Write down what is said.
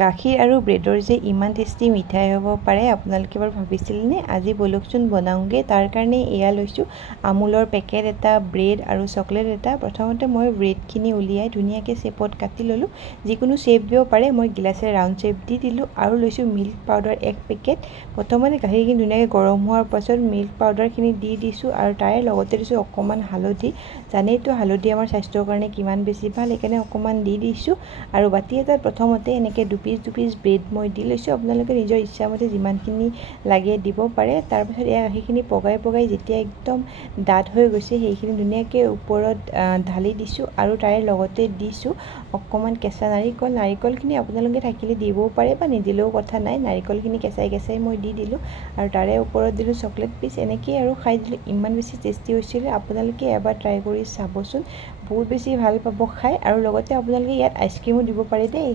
গাখীৰ আৰু ব্ৰেডৰ যে ইমান টেষ্টি মিঠাই হ'ব পাৰে আপোনালোকে বাৰু ভাবিছিলনে? আজি বলকচোন বনাওঁগে। তাৰ কাৰণে এয়া লৈছোঁ আমুলৰ পেকেট এটা, ব্ৰেড আৰু চকলেট এটা। প্ৰথমতে মই ব্ৰেডখিনি উলিয়াই ধুনীয়াকৈ শ্বেপত কাটি ল'লোঁ। যিকোনো শ্বেপ দিব পাৰে, মই গিলাচেৰে ৰাউণ্ড শ্বেপ দি দিলোঁ আৰু লৈছোঁ মিল্ক পাউডাৰ 1 পেকেট। প্ৰথমতে গাখীৰখিনি ধুনীয়াকৈ গৰম হোৱাৰ পাছত মিল্ক পাউডাৰখিনি দি দিছোঁ আৰু তাৰে লগতে দিছোঁ অকণমান হালধি। জানেইতো হালধি আমাৰ স্বাস্থ্যৰ কাৰণে কিমান বেছি ভাল, সেইকাৰণে অকণমান দি দিছোঁ। আৰু বাতি এটাত প্ৰথমতে এনেকৈ দুপিচ ব্ৰেড মই দি লৈছোঁ। আপোনালোকে নিজৰ ইচ্ছামতে যিমানখিনি লাগে দিব পাৰে। তাৰপিছত এয়া গাখীৰখিনি পগাই যেতিয়া একদম ডাঠ হৈ গৈছে সেইখিনি ধুনীয়াকৈ ওপৰত ঢালি দিছোঁ আৰু তাৰে লগতে দিছোঁ অকণমান কেঁচা নাৰিকল। নাৰিকলখিনি আপোনালোকে থাকিলে দিবও পাৰে বা নিদিলেও কথা নাই। নাৰিকলখিনি কেঁচাই মই দি দিলোঁ আৰু তাৰে ওপৰত দিলোঁ চকলেট পিচ। এনেকৈয়ে আৰু খাই দিলোঁ। ইমান বেছি টেষ্টি হৈছিলে। আপোনালোকে এবাৰ ট্ৰাই কৰি চাবচোন, বহুত বেছি ভাল পাব খাই। আৰু লগতে আপোনালোকে ইয়াত আইচক্ৰীমো দিব পাৰে দেই।